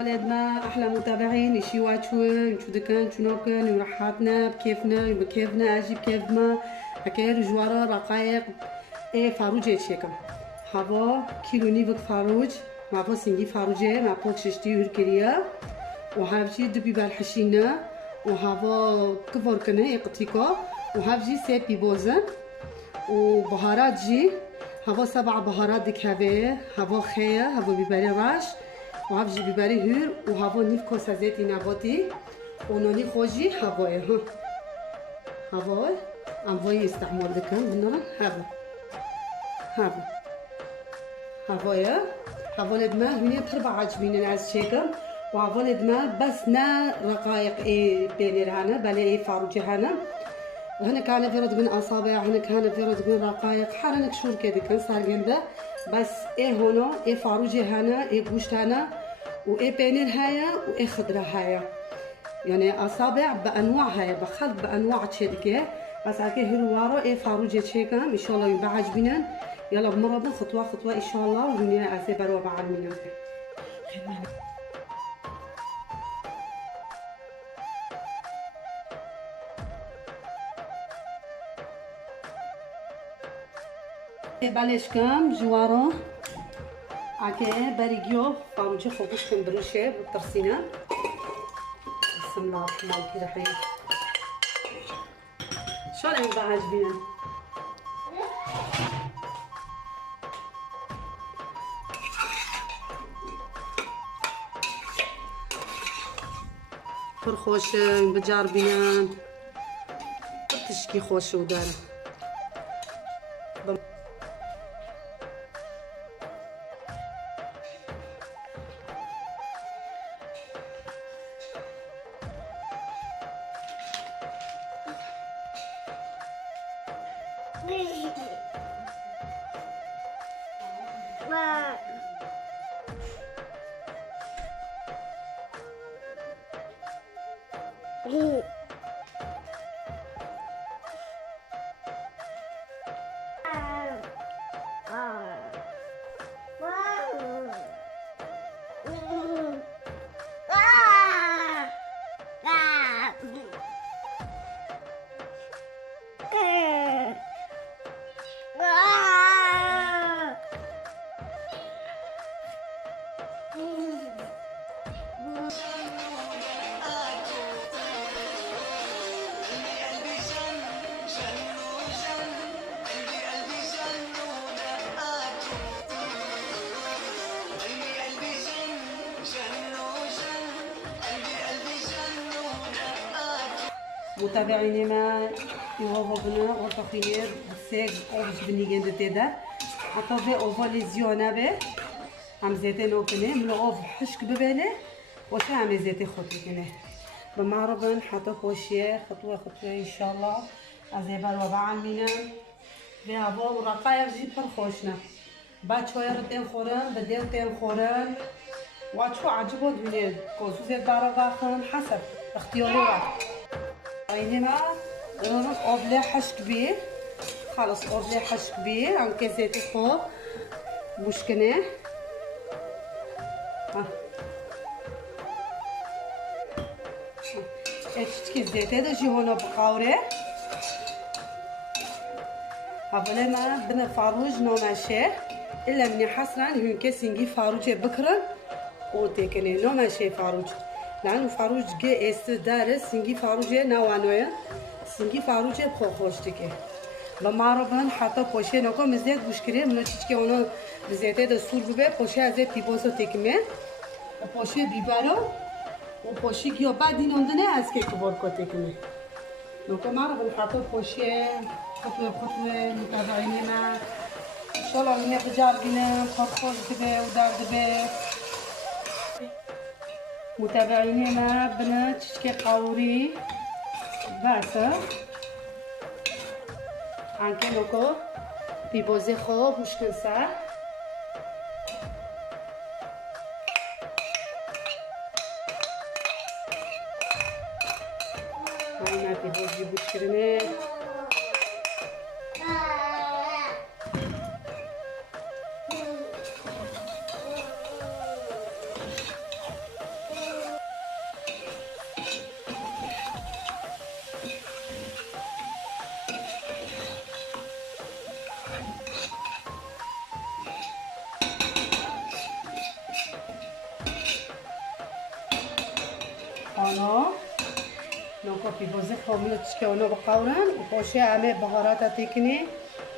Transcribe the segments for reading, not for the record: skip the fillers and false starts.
ولادنا احلى متابعين يشيواتشون شو دكان شنوكن ورحاتنا بكيفنا اجي بكيف ما هكير جوارا رقايق اي فاروجي شيكم هوا كيلو نيفك فاروج مع بو سنجي فاروجي مع بو تشتي هركريا وهابجي دبي بالحشينا وهوا كفور كنا يقتيكو وهابجي سيبي بوزن وبهارات جي هوا 7 بهارات ديك هوا خيا هوا بيبري راش وهابجي بيبري هور وهوا نيف كوسا زيتي نباتي ونوني خوجي هواي هواي انفوي يستعمل دكان بنرا هواي هواي ما هني تربع عجبين العز شيكم وهواي ما بس نا رقائق اي بيني هنا بلا اي فاروجي هنا هنا كان في رد من اصابع هنا كان في رد من رقائق حالنا كشور كده كان صار جنبه بس ايه هنا ايه فاروجي هنا ايه بوشت هنا وايه بينير هايا وايه خضره هايا يعني اصابع بانواع هايا بخلط بانواع تشيدكه بس هكي هروارو ايه فاروجي تشيكا ان شاء الله يبقى عاجبين يلا بمرض خطوه ان شاء الله ودنيا اسيبر وبعلمنا بالشكم جوارو عكا باريجيو فاروجي خوبوش كنبروشي بالترسينه بسم الله الرحمن الرحيم شو اللي يبقى عاجبين فرخوش بجاربين تشكي خوش وداره متابعيني ما يوهبنا وتخير بسيج اوش بني جند تدا عطبي اوفا ليزيونا به عم زيتين اوكني ملو اوف حشك ببالي وش عم زيتي خطوتني بمعربن حتى خوشيه خطوه ان شاء الله ازيبر وبعمينا بها بو رقايق جي فرخوشنا بعد شويه ردين خورن بديتين خورن واتشو عجبو دنيا كوزو زيت بارغاخن حسب اختيارات هنا نروح أوبلي حشك بيه خلاص أوبلي حشك بيه عم كزيتي فوق مشكنة اشتكي الزيت هذا جي هنا بقاوري هبلا ما بنا فاروج نوماشي إلا مني حسنا هون كسينجي فاروج بكرا وتكني نوماشي فاروج لأنه فاروج جي استدارس سنجي فاروجي نوانويا سنجي فاروجي بخوشتكي بمعربن حتى پوشه نکو مزید بوشکری منو چیچکی اونو بزیده ده سور ببه پوشه از پیپوسو تکمه پوشه بیبارو و پوشه گیا بعد این اندنه از که کبار کو تکمه نکو معربن حتى پوشه خطوه متابعینی ما انشالله منه بجار بینه خوش دبه و دار دبه متابعيني ما بنا تشكي قوري باسا عن كنوكو بيبوزي خوب وش كنسا هاي ما بيبوزي بوشكرني نوكا في بوزي خاملة تشكيونا بقورن وخوشي عمي بهارات تيكني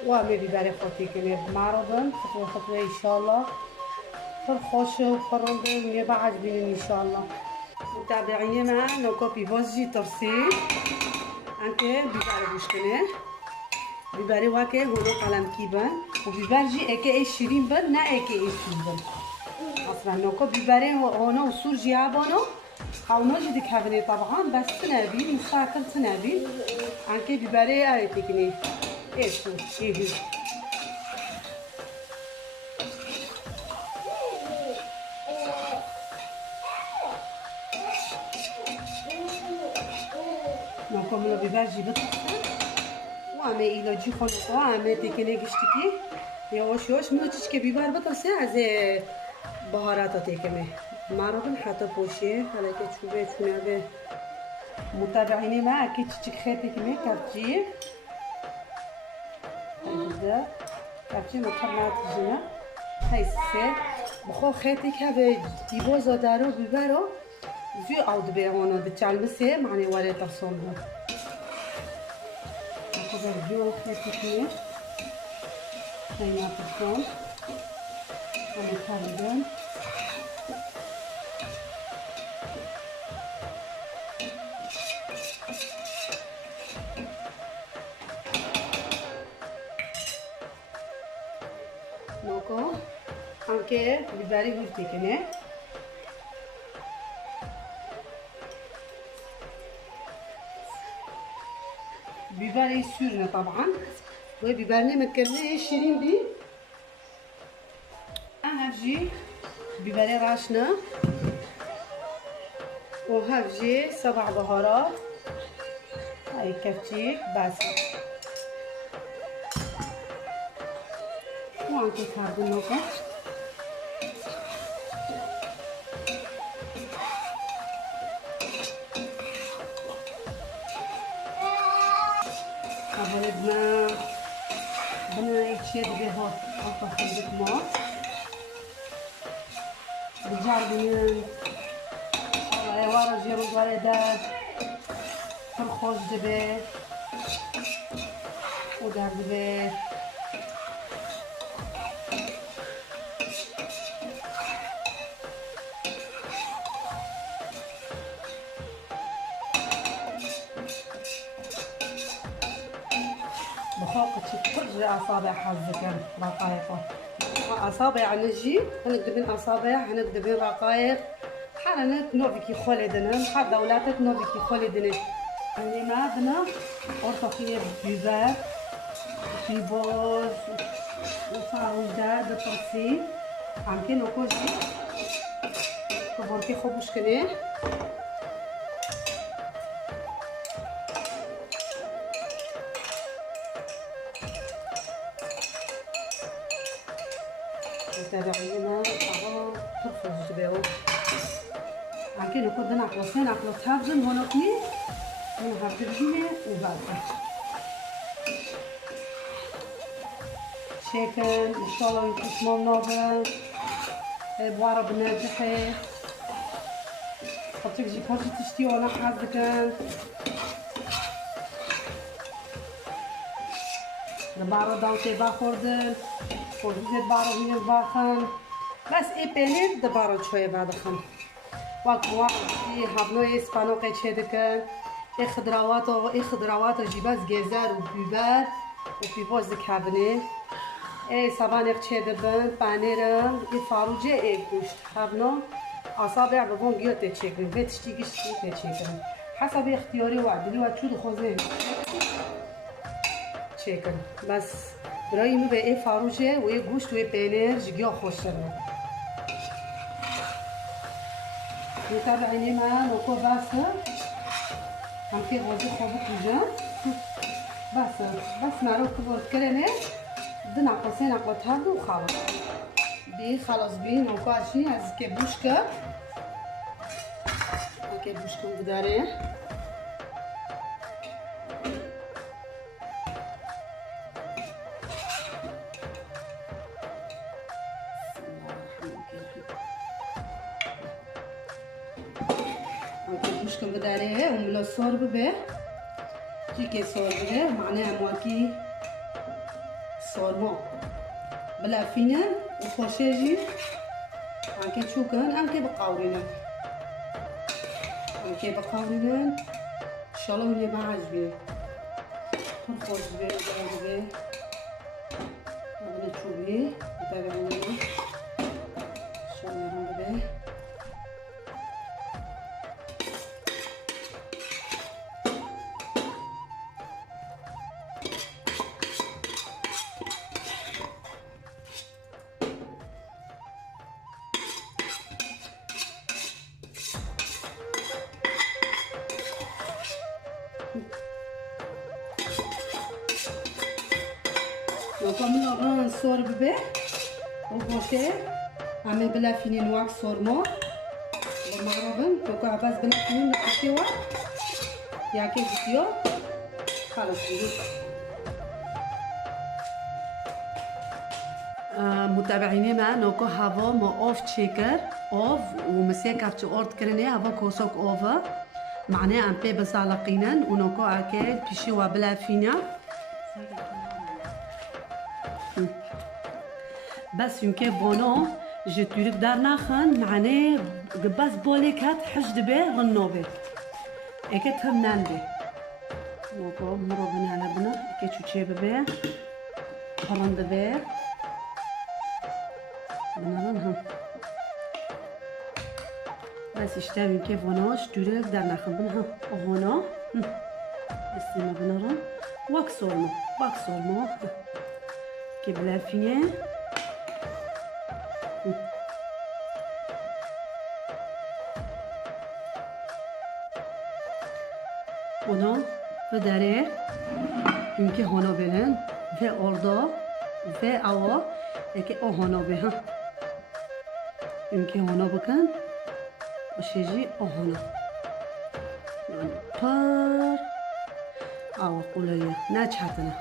وعمي بيباري خو تيكني معرضن خطوة خطوة إن شاء الله فرخوش وفرندن يبقى عجبين إن شاء الله متابعيني معنا نوكا في بوزي ترسيل أنكي بيباري بوشكني بيباري واكي هونو قلم كيبان وبيبارجي اكي اي شيرين بن نا اكي اي سوزن اصلا نوكو بيباري هونو وصور جيابونو خاونو جديك هابني طبعا بس تنابين مساكن تنابين انكي بيباري اريتيكني ايشو ايه نوكو ملو بيبارجي بطلسن وعمي إيلاجي خلطة وعمي تيكني قشتكي يواش يواش منو تشكي بيبار بطلسي عزي بهارات تيكمي معرضن حتى بوشي على كتشوفي تنابي متابعيني معا كي تشتك خيتكمي كابتجي هكذا كابتجي مكرمات الجنة هاي السي بخو خيتك هذا يبوزو دارو بيبارو زي عود بيعونو دتشالمسي معني وري تصومو ناخذ الجو خيتكمي هاي ناخذهم هاي خالدين نوكو anche biberi gurtikene بيبري سورنا طبعا وبيبرني مكرني شيرين بي هفجي بيبري راشنا وهفجي 7 بهارات هاي كفتي بس وانكي كاردن نوكا بنا يتشيد بها أطفال خلدك ماء رجال بنين وارا جيرو واردات فرخوش دبي ودار دبي بخوق ترجع أصابع حظك رقائقه أصابع نجي هندبين أصابع هندبين رقائق حالنا نوفيكي خولدنا حال دولاتك نوفيكي خولدنا يعني ما عندنا أرطخية بيبار بيبوز وفاوزة دطرسي عمكن نوكوجي كبركي خبوش كنيه تابعينا طبعا ترفض تبيعو عكين نكون نعقلو سين نعقلو تهافزن هونوكني ونهافزني وبعد شيكن ان شاء الله يكون نوبل بوارا بناجحي خاطرك جي كونتي تشتي وانا حاضكن البارو دانتي باخوردن خورده بارو هنا باخن بس اي بيني دبارو شويه بعد خن واكو في هابنو اسبانو قيتشي دكن اي خضروات جيباز جزر وبيبر وفي بوز كابني اي سابانيق تشي دبن بانيرم اي فاروجه اي گوشت هابنو اصابع ببون گيوت تشيكن بيتشتيگيش تشيكن حسب اختياري وعدلي وتشود خوزه تشيكن بس برای اینو به این فاروشه و یه گوشت و یه پنیر جگیا خوش شده میتابعینی من نوکو بسه هم که غازی خوابو کجا بس مرو کبرد کرنه ده نقصه نقلت هر دو خلاص بی خلاص بی نوکو اشی از که بوشکه که بوشکه بداره بوشكم بداري ايه وملا صورب به جيكي صورب معناها مواكي صورما بلا فينان وخوشيجي عنكي تشوكن عنكي بقاورينان عنكي بقاورينان ان شاء الله ولي بعجبي تنخوش بيه بعجبي هذا تشوفيه تابعونا ان شاء الله هذا نكمل الران صور ببه وبوشي عمل بلا فيني نواك صور مو بالمغربن كوكو عباس بلا فيني نحشيوه ياكي بسيو خلاص متابعيني ما نوكو هافو مو اوف تشيكر اوف ومسيك عفتو اورد كرني هافو كوسوك اوفر معناه ان بي بسالقينن ونوكو اكيد بيشيوا بلا فينا بس يمكن بونو جتورك دار ناخن معناه قباس بوليك هات حشد به رنوبه اكيد هم ناندي نوكو مرو بنا على بنا اكيد شو تشيب به قرند به بنا رنهم بس اشتاوي كيف بونو جتورك دار ناخن بنا هنا استيما بنا رن واكسورمو كي بلا فيان Ona ve dere çünkü hona belen ve orada ve ava ki o hona be ha çünkü hona bakın o şeyi o hona yani par ava kulaya ne çatına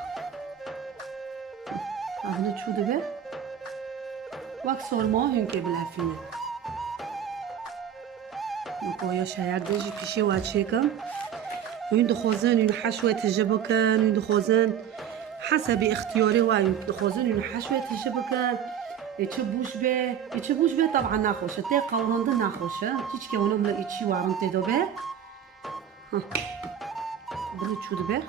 avne çudu be vak sorma çünkü bilafine نقول شايع جوجي في شي واحد شيكم وين دخوزن وين حشوة الجبكان وين دخوزن حسب اختياري وين دخوزن وين حشوة الجبكان يتشبوش به طبعا ناخوش تي قورند ناخوش تيجي كونه ملا يتشي وارن تدو به ها بلو تشود به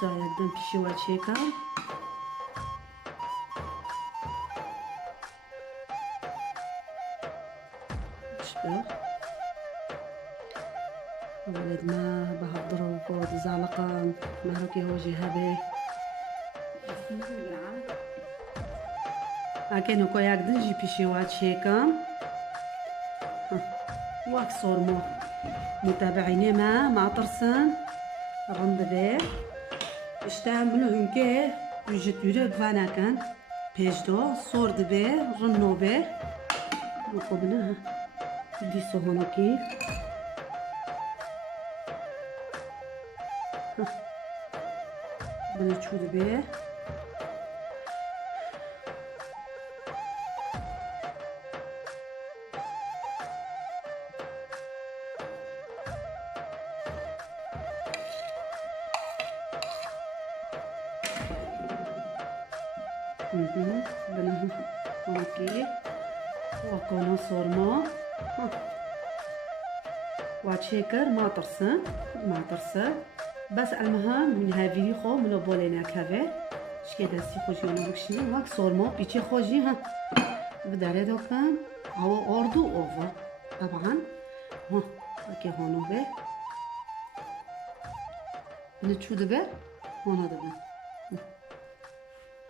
زايا قدام في شي واحد شيكم ولد ما بهضروا فوق زعلقان ما هوكي هو جهابي اكن كو ياك دنجي بيشي وات شيكم واك صورمو متابعيني ما طرسن رند به اشتعملو هنكي وجتوري بفانا كان بيجدو صور دبي رنو به نقوبنا دي سهونكي بنشود به بنهم اوكي وكونو صورما واتشيكر ما ترسن بس المهم من هذه خو من بولينا كافي شكي دستي خوشي ونبكشني واك صورمو بيتشي خوشي ها بداري دوكان هو اوردو اوفر طبعا ها اوكي هونو به نتشو دبه هونو دبه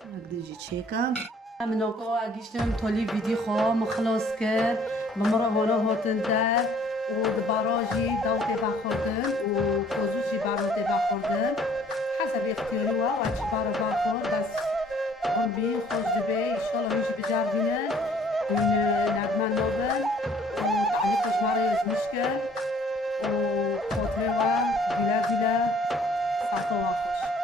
هكذا تشيكا من اوكو اگشتم تولي فيديو خو مخلص كر بمرة هونو هوتن دار ودباراجي داوتي باخوردن وكوزوشي باروتي باخوردن حسب اختياري واتش بارو باخور بس غنبي خوش دبي ان شاء الله ميجي بجاربينن من نعدمان نوبل وتعليقش ماريوز مشكل وخوتريوا بلا ساعتو واخوش